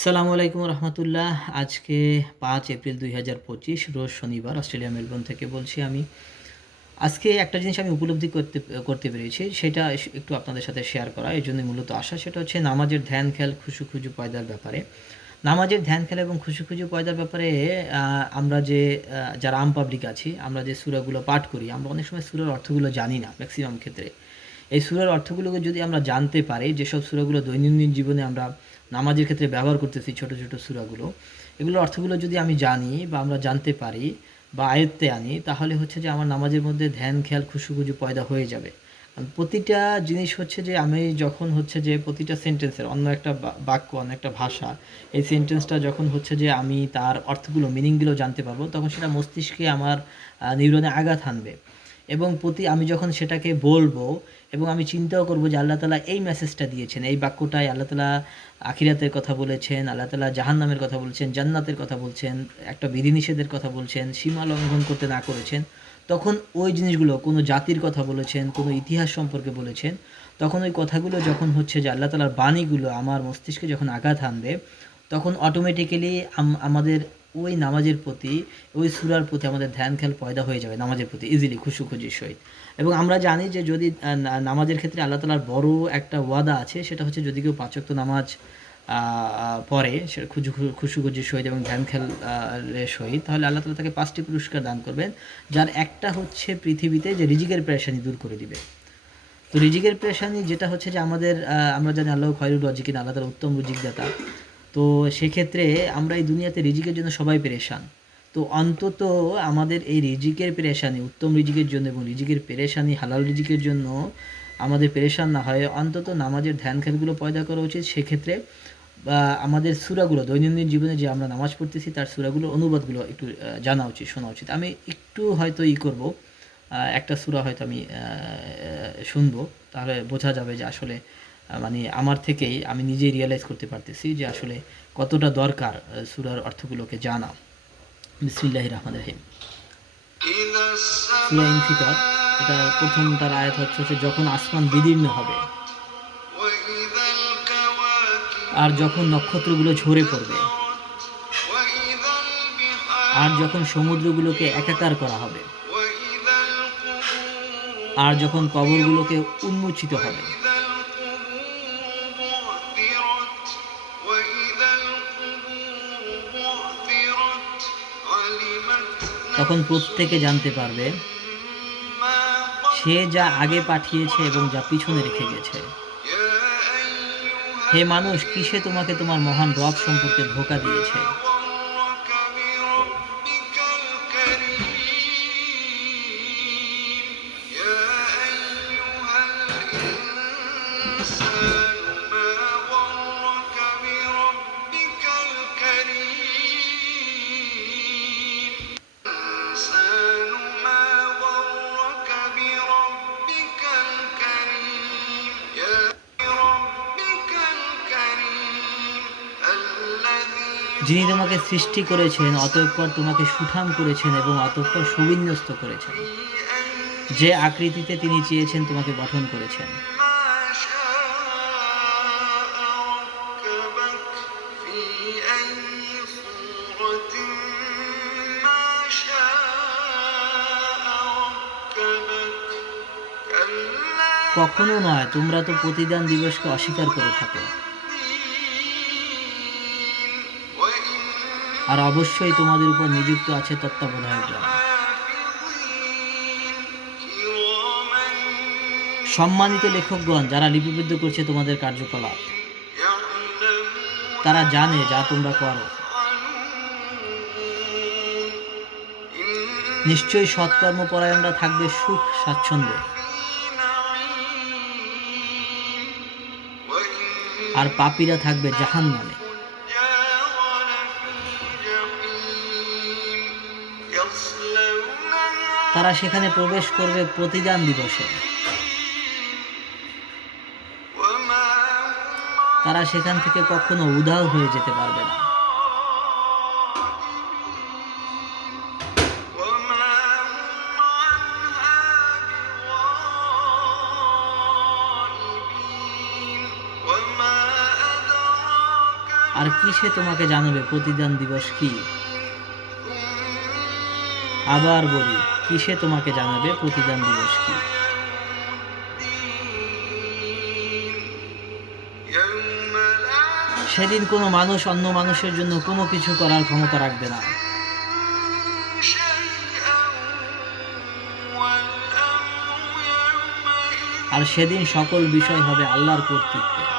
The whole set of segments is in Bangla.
সালামু আলাইকুম রহমতুল্লাহ। আজকে পাঁচ এপ্রিল দুই হাজার পঁচিশ, রোজ শনিবার, অস্ট্রেলিয়া মেলবোর্ন থেকে বলছি আমি। আজকে একটা জিনিস আমি উপলব্ধি করতে করতে পেরেছি, সেটা একটু আপনাদের সাথে শেয়ার করা এই জন্য মূলত আসা সেটা হচ্ছে নামাজের ধ্যান খেয়াল খুশু খুজু পয়দার ব্যাপারে। নামাজের ধ্যান খেয়াল এবং খুশু খুজু পয়দার ব্যাপারে আমরা যে যারা আম পাবলিক আছি, আমরা যে সুরাগুলো পাঠ করি, আমরা অনেক সময় সুরার অর্থগুলো জানি না ম্যাক্সিমাম ক্ষেত্রে। এই সুরার অর্থগুলোকে যদি আমরা জানতে পারি, যেসব সুরাগুলো দৈনন্দিন জীবনে আমরা নামাজের ক্ষেত্রে ব্যবহার করতেছি ছোট ছোট সুরাগুলো। এগুলোর অর্থগুলো যদি আমি জানি বা আমরা জানতে পারি বা আয়ত্তে আনি, তাহলে হচ্ছে যে আমার নামাজের মধ্যে ধ্যান, খেয়াল, খুশুখুজু পয়দা হয়ে যাবে। প্রতিটা জিনিস হচ্ছে যে আমি যখন হচ্ছে যে প্রতিটা সেন্টেন্সের অন্য একটা বাক্য, অন্য একটা ভাষা, এই সেন্টেন্সটা যখন হচ্ছে যে আমি তার অর্থগুলো মিনিংগুলো জানতে পারব, তখন সেটা মস্তিষ্কে আমার নিউরনে আঘাত হানবে এবং প্রতি, আমি যখন সেটাকে বলব এবং আমি চিন্তাও করব যে আল্লাহ তালা এই মেসেজটা দিয়েছেন, এই বাক্যটায় আল্লাহ তালা আখিরাতের কথা বলেছেন, আল্লাহ তালা জাহান্নামের কথা বলছেন, জান্নাতের কথা বলছেন, একটা বিধিনিষেধের কথা বলছেন, সীমা লঙ্ঘন করতে না করেছেন। তখন ওই জিনিসগুলো, কোনো জাতির কথা বলেছেন, কোনো ইতিহাস সম্পর্কে বলেছেন, তখন ওই কথাগুলো যখন হচ্ছে যে আল্লাহ তালার বাণীগুলো আমার মস্তিষ্কে যখন আঘাত হানবে, তখন অটোমেটিক্যালি আমাদের ওই নামাজের প্রতি ওই সুরার প্রতি আমাদের ধ্যান খেয়াল পয়দা হয়ে যাবে নামাজের প্রতি ইজিলি খুশু সহিত। এবং আমরা জানি যে যদি নামাজের ক্ষেত্রে আল্লাহ তালার বড় একটা ওয়াদা আছে সেটা হচ্ছে যদি কেউ পাঁচক্ত নামাজ পড়ে সেটা খুশু খুশু খুশির সহিত এবং ধ্যান আহ, সহিত তাহলে আল্লাহ তালা তাকে পাঁচটি পুরস্কার দান করবেন যার একটা হচ্ছে পৃথিবীতে যে রিজিকের প্রেশানি দূর করে দিবে। তো রিজিকের প্রেশানি যেটা হচ্ছে যে আমাদের আমরা জানি আল্লাহ খয়রুর রজিকিন আল্লাহ তালা উত্তম রুজিক দাতা তো সেক্ষেত্রে আমরা এই দুনিয়াতে রিজিকের জন্য সবাই পেরেশান। তো অন্তত আমাদের এই রিজিকের পেরেশানি, উত্তম রিজিকের জন্য এবং রিজিকের পেরেশানি, হালাল রিজিকের জন্য আমাদের পেরেশান না হয়। অন্তত নামাজের ধ্যান খেলগুলো পয়দা করা উচিত। সেক্ষেত্রে বা আমাদের সুরাগুলো, দৈনন্দিন জীবনে যে আমরা নামাজ পড়তেছি, তার সুরাগুলোর অনুবাদগুলো একটু জানা উচিত, শোনা উচিত। আমি একটু হয়তো ই করব একটা সুরা হয়তো আমি শুনব, তাহলে বোঝা যাবে যে আসলে মানে আমার থেকেই আমি নিজেই রিয়েলাইজ করতে পারতেছি যে আসলে কতটা দরকার সুরার অর্থগুলোকে জানা। বিসমিল্লাহ রহমান রহিম। সুরা ইনফিতর, এটা প্রথমটার আয়াত হচ্ছে যে যখন আসমান বিদীর্ণ হবে, আর যখন নক্ষত্রগুলো ঝরে পড়বে, আর যখন সমুদ্রগুলোকে একাকার করা হবে, আর যখন কবরগুলোকে উন্মোচিত হবে তখন প্রত্যেকে জানতে পারবে, সে যা আগে পাঠিয়েছে এবং যা পিছনে রেখে গেছে। হে মানুষ, কিসে তোমাকে তোমার মহান রব সম্পর্কে ধোকা দিয়েছে? যিনি তোমাকে সৃষ্টি করেছেন, অতঃপর তোমাকে সুঠাম করেছেন এবং অতঃপর সুবিন্যস্ত করেছেন। যে আকৃতিতে তিনি চেয়েছেন, তোমাকে গঠন করেছেন। কখনো নয়, তোমরা তো প্রতিদান দিবসকে অস্বীকার করে থাকো। আর অবশ্যই তোমাদের উপর নিযুক্ত আছে তত্ত্বাবধায়করা সম্মানিত লেখকগণ, যারা লিপিবদ্ধ করছে তোমাদের কার্যকলাপ, তারা জানে যা তোমরা করো। নিশ্চয়ই সৎকর্মপরায়ণরা থাকবে সুখ, স্বাচ্ছন্দ্যে। আর পাপীরা থাকবে জাহান নামে তারা সেখানে প্রবেশ করবে প্রতিদান দিবসে। তারা সেখান থেকে কখনো উধাও হয়ে যেতে পারবে না। আর কি সে তোমাকে জানাবে প্রতিদান দিবস কি? আবার বলি, কিসে তোমাকে জানাবে প্রতিদান দিবস কি? সেদিন কোনো মানুষ অন্য মানুষের জন্য কোনো কিছু করার ক্ষমতা রাখবে না। আর সেদিন সকল বিষয় হবে আল্লাহর কর্তৃত্ব।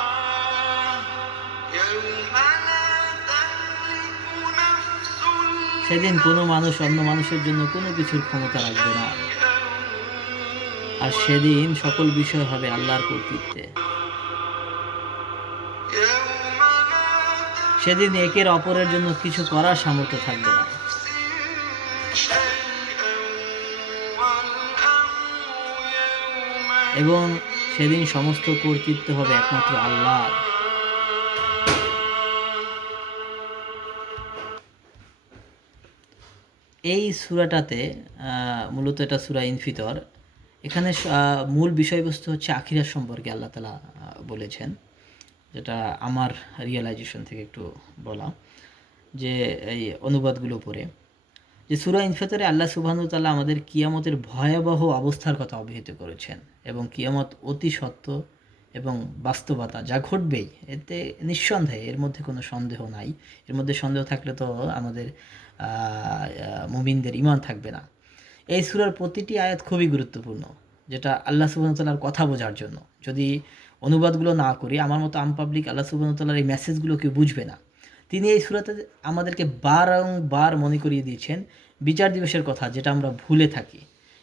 সেদিন কোনো মানুষ অন্য মানুষের জন্য কোনো কিছুর ক্ষমতা রাখবে না। আর সেদিন সকল বিষয় হবে আল্লাহর কর্তৃত্বে। সেদিন একের অপরের জন্য কিছু করার সামর্থ্য থাকবে না। এবং সেদিন সমস্ত কর্তৃত্ব হবে একমাত্র আল্লাহ এই সুরাটাতে মূলত এটা সুরা ইনফিতর। এখানে মূল বিষয়বস্তু হচ্ছে আখিরাত সম্পর্কে আল্লাহ তালা বলেছেন। যেটা আমার রিয়েলাইজেশন থেকে একটু বলা। যে এই অনুবাদগুলো পড়ে। যে সুরা ইনফিতরে আল্লাহ সুবহানাহু তাআলা আমাদের কিয়ামতের ভয়াবহ অবস্থার কথা অবহিত করেছেন এবং কিয়ামত অতি সত্য এবং বাস্তবতা যা ঘটবেই, এতে নিঃসন্দেহে এর মধ্যে কোনো সন্দেহ নাই। এর মধ্যে সন্দেহ থাকলে তো আমাদের মুমিনদের ইমান থাকবে না। এই সুরার প্রতিটি আয়াত খুবই গুরুত্বপূর্ণ, যেটা আল্লাহ সুবাহতাল্লার কথা বোঝার জন্য। যদি অনুবাদগুলো না করি, আমার মতো আম পাবলিক আল্লাহ সুবাহতাল্লার এই মেসেজগুলো কেউ বুঝবে না। তিনি এই সুরাতে আমাদেরকে বারংবার মনে করিয়ে দিয়েছেন, বিচার দিবসের কথা যেটা আমরা ভুলে থাকি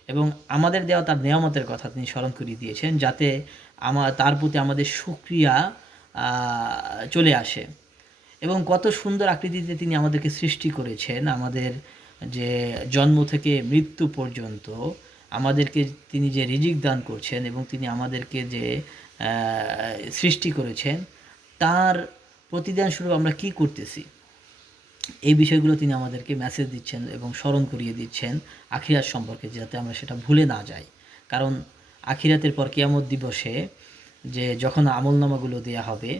এবং আমাদের দেওয়া তার নেয়ামতের কথা তিনি স্মরণ করিয়ে দিয়েছেন, যাতে আমা, তার প্রতি আমাদের সুক্রিয়া চলে আসে। এবং কত সুন্দর আকৃতিতে তিনি আমাদেরকে সৃষ্টি করেছেন। আমাদের যে জন্ম থেকে মৃত্যু পর্যন্ত আমাদেরকে তিনি যে রিজিক দান করছেন এবং তিনি আমাদেরকে যে সৃষ্টি করেছেন, তার প্রতিদান স্বরূপ আমরা কি করতেছি? এই বিষয়গুলো তিনি আমাদেরকে মেসেজ দিচ্ছেন এবং স্মরণ করিয়ে দিচ্ছেন আখিরাত সম্পর্কে, যাতে আমরা সেটা ভুলে না যাই। কারণ আখিরাতের পর কিয়ামত দিবসে যে যখন আমলনামাগুলো দেয়া হবে,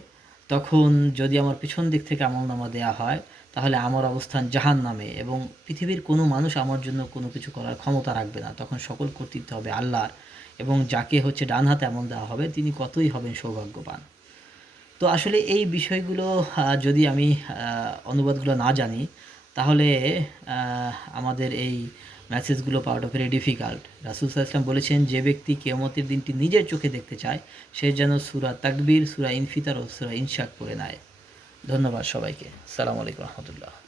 তখন যদি আমার পিছন দিক থেকে আমলনামা দেয়া হয়, তাহলে আমার অবস্থান জাহান নামে এবং পৃথিবীর কোনো মানুষ আমার জন্য কোনো কিছু করার ক্ষমতা রাখবে না। তখন সকল কর্তৃত্ব হবে আল্লাহর এবং যাকে হচ্ছে ডান হাতে আমল দেওয়া হবে, তিনি কতই হবেন সৌভাগ্যবান। তো আসলে এই বিষয়গুলো যদি আমি অনুবাদগুলো না জানি, তাহলে আমাদের এই মেসেজগুলো পাওয়াটা ভেরি ডিফিকাল্ট রাসুল ইসলাম বলেছেন, যে ব্যক্তি কেমতের দিনটি নিজের চোখে দেখতে চায়, সে যেন সুরা তাকবির, সুরা ইনফিতার ও সুরা ইনশাক করে নেয়। ধন্যবাদ সবাইকে। সালাম আলাইকুম রহমতুল্লাহ।